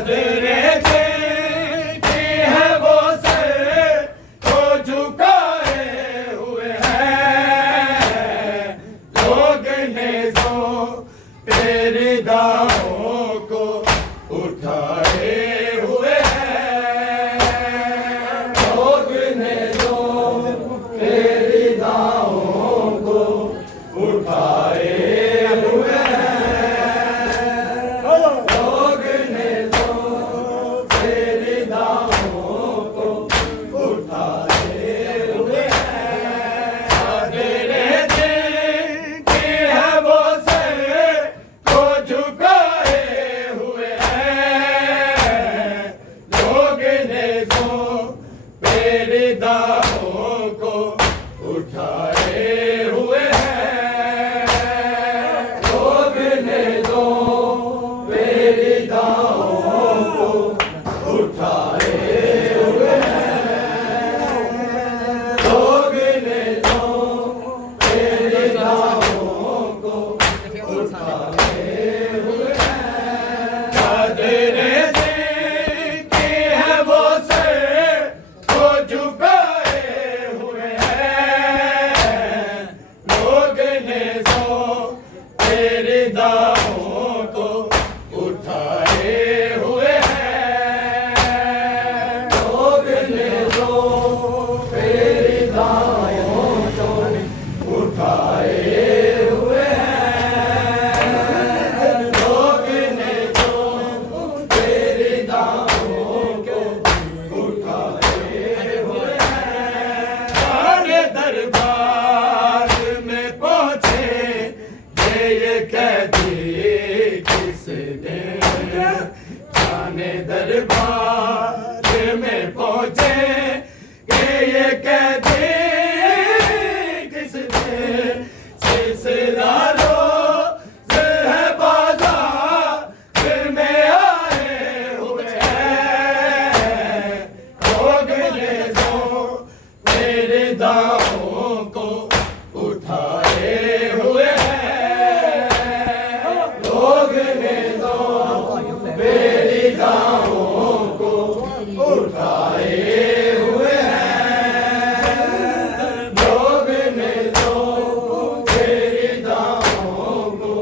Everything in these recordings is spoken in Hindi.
चादरे देखी है वो सर को झुकाए हुए हैं। लोग ने जो तेरी दाहों को उठाए हुए हैं। लोग ने जो तेरी दाहों को उठाए हुए हैं। लोग ने जो तेरी दाहों को उठाए हुए हैं। चादरे देखी है वो सर को झुकाए हुए हैं। लोग ने जो तेरी दाहों को उठाए हुए हैं। लोग ने जो तेरी दाहों को उठाए हुए हैं। लोग ने जो तेरी दाहों को उठाए हुए हैं। चादरे देखी है वो सर को झुकाए हुए हैं। लोग ने जो तेरी दाहों को उठाए हुए हैं। लोग ने जो तेरी दाहों को उठाए हुए हैं। लोग ने जो तेरी दाहों को उठाए हुए हैं। सारे दरबार में पहुंचे ये कैदी किस दिन जाने दरबार में पहुंचे ये कैदी किस दिन सिलसिलारो है बाजार में आए हुए हैं। लोग ने जो तेरे दाहों को उठाए हुए हैं। लोग ने जो तेरी दाहों को उठाए हुए हैं। लोग ने जो तेरी दाहों को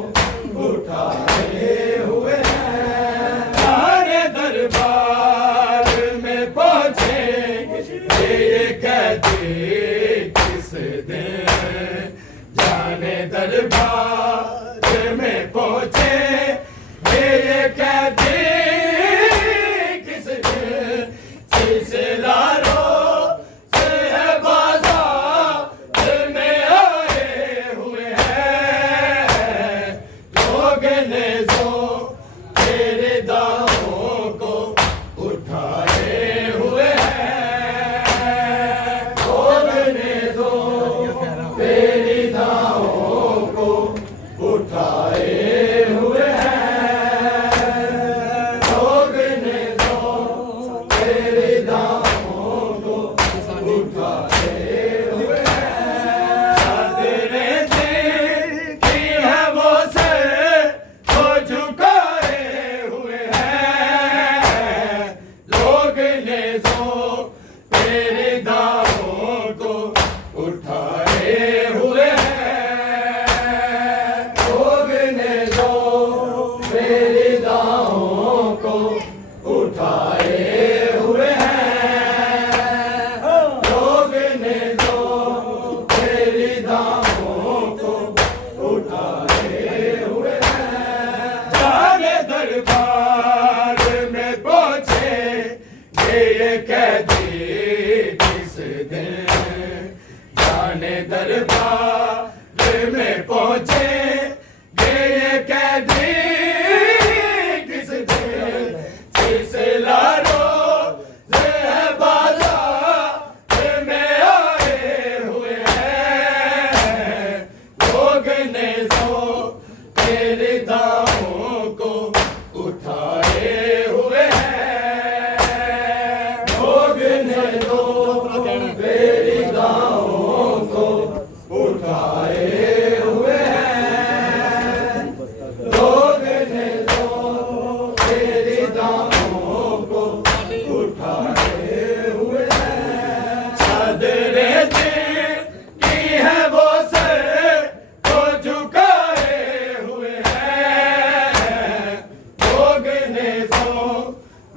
उठाए हुए हैं। सारे दरबार में पहुंचे ये कैदी किस दिन जाने दरबार में पहुंचे ये कैदी किस दिन सिलसिलारो है बाजार में आए हुए हैं। लोग ने जो तेरे दाहों को उठाए हुए हैं। लोग ने जो तेरी दाहों को उठाए हुए हैं। लोग ने जो तेरी दाहों को उठाए हुए हैं। चादरे देखी है वो सर को झुकाए हुए हैं। लोग ने जो तेरी दाहों को उठाए हुए हैं। लोग ने जो तेरी दाहों को उठाए हुए हैं। लोग ने जो तेरी दाहों को उठाए हुए हैं। सारे दरबार में पहुंचे ये कैदी किस दिन जाने दरबार में पहुंचे ये कैदी किस दिन सिलसिलारो है बाजार में आए हुए हैं। लोग ने जो तेरी दाहों को उठाए हुए हैं। लोग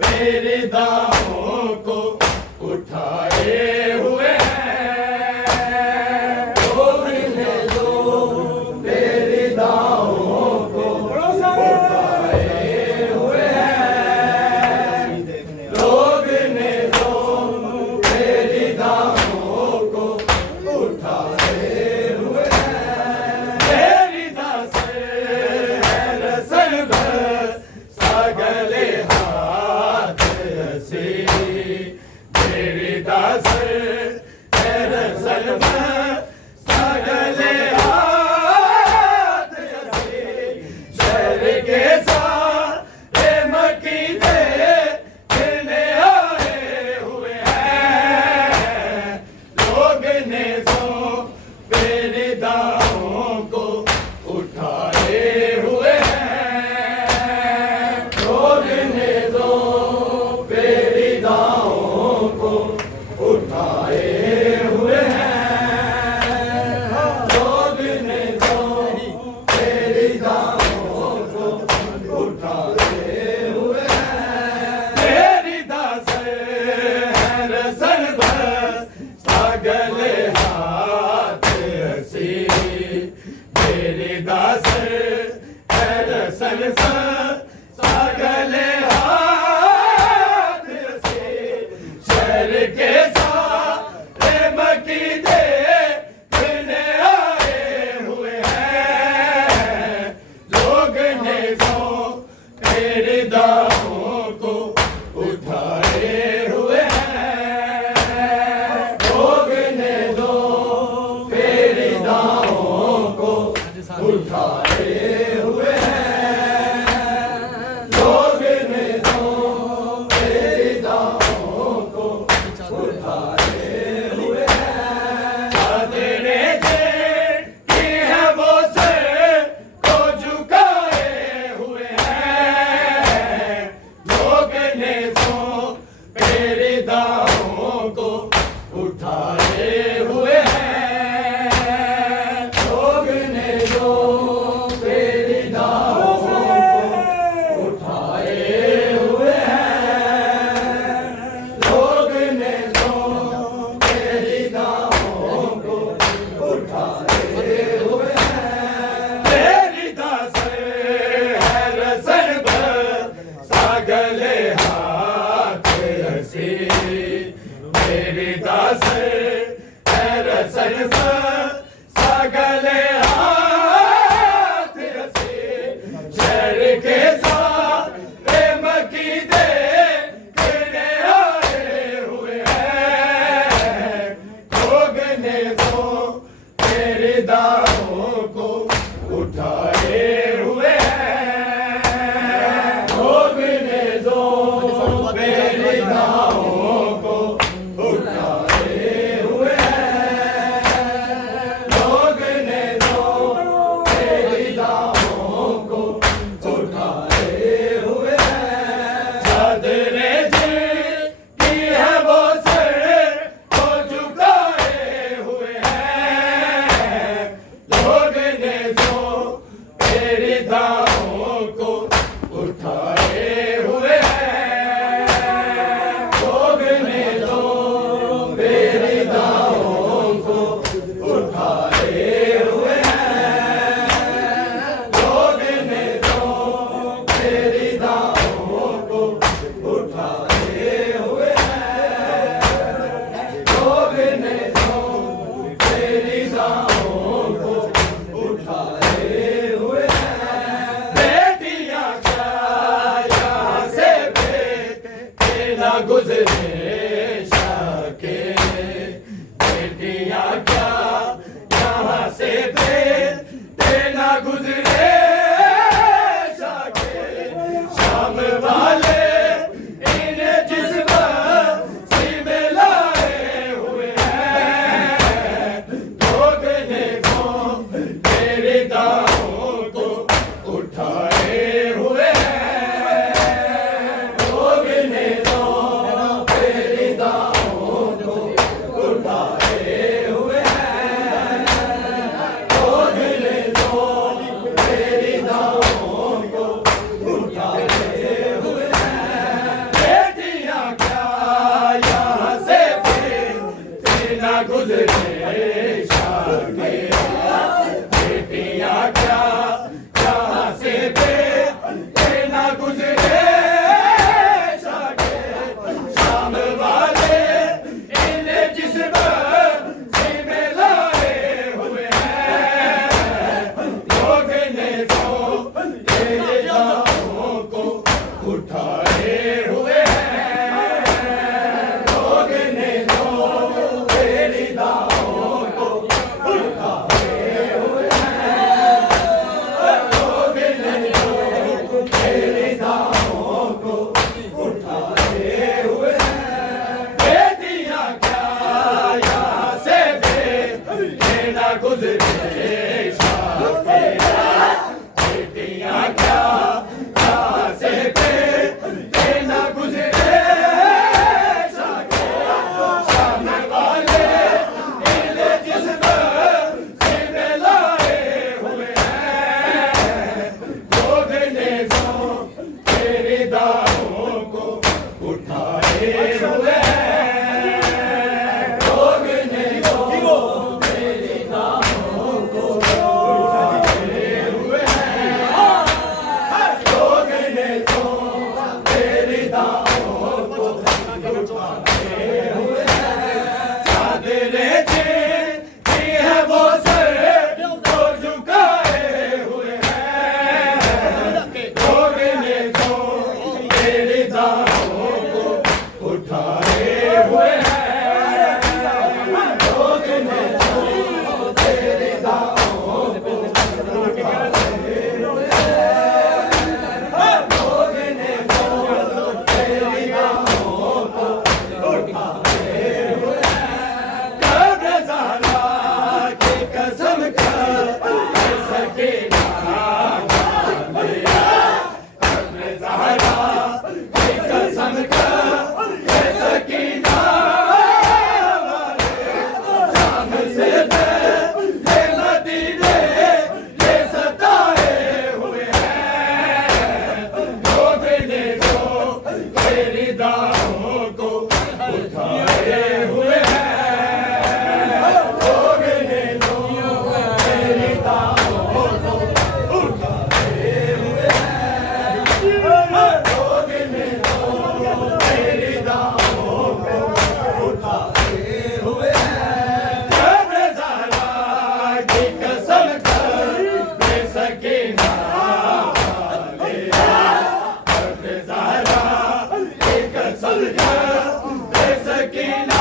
मेरी दाहों को उठाए हुए हैं। लोग ने जो मेरी दाहों को उठाए हुए हैं। लोग ने जो मेरी दाहों को उठाए हुए हैं। मेरी दासे सरभर सगले हाथ से मेरी दास हुए लोग ने जो मेरी दाहों को उठाए हुए लोग ने जो मेरी दाहों को उठाए हुए चादरें की है वो सर को झुकाए हुए लोग ने जो मेरी दाहों को उठाए हुए लोग ने जो मेरी दाहों को उठाए हुए लोग ने जो मेरी दाहों को उठाए हुए कब्र ज़हरा की कसम कर सके ना कब्र ज़हरा की कसम कर सकीना जान से ये मदीने ये सताए हुए लोग ने जो मेरी दाहों को उठाए हुए लोग ने जो मेरी दाहों को उठाए हुए लोग ने जो मेरी दाहों को उठाए हुए कब्र ज़हरा की कसम कर सकीना कब्र ज़हरा की कसम कर सकीना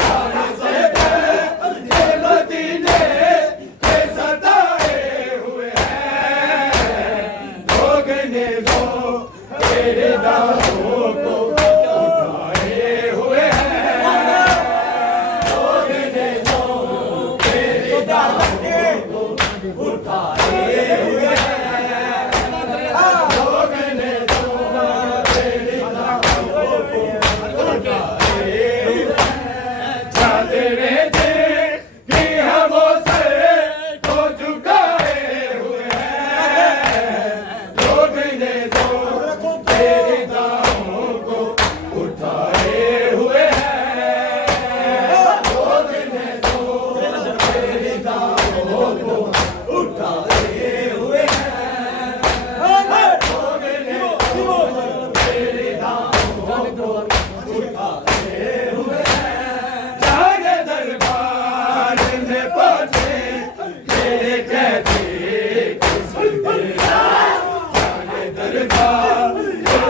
जान से ये मदीने ये सताए हुए लोग ने जो मेरे दाहों को उठाए हुए लोग ने जो मेरे दाहों को उठाए हुए लोग ने जो मेरे दाहों को उठाए हुए चादरें की है वो सर को झुकाए हुए लोग ने जो मेरी दाहों को उठाए हुए लोग ने जो मेरी दाहों को उठाए हुए लोग ने जो मेरी दाहों को उठाए हुए जागे दरबार में पहुंचे मेरे कहते जागे दरबार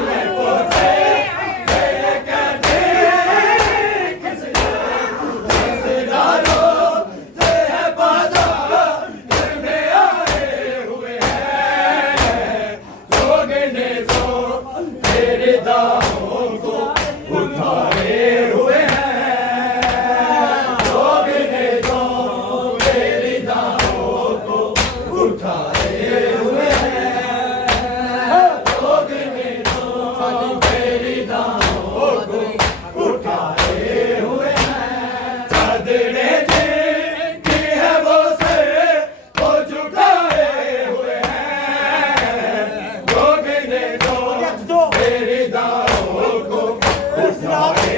में पहुंचे मेरे कहते किसदारों से है बाजार में आए हुए लोग ने जो मेरे दाहों को उठाए हुए लोग ने जो मेरी दाहों को उठाए हुए लोग ने जो मेरी दाहों को उठाए हुए चादरें की है वो सर को झुकाए हुए लोग ने जो मेरी दाहों को उठाए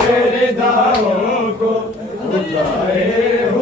मेरी दाओं को उठाए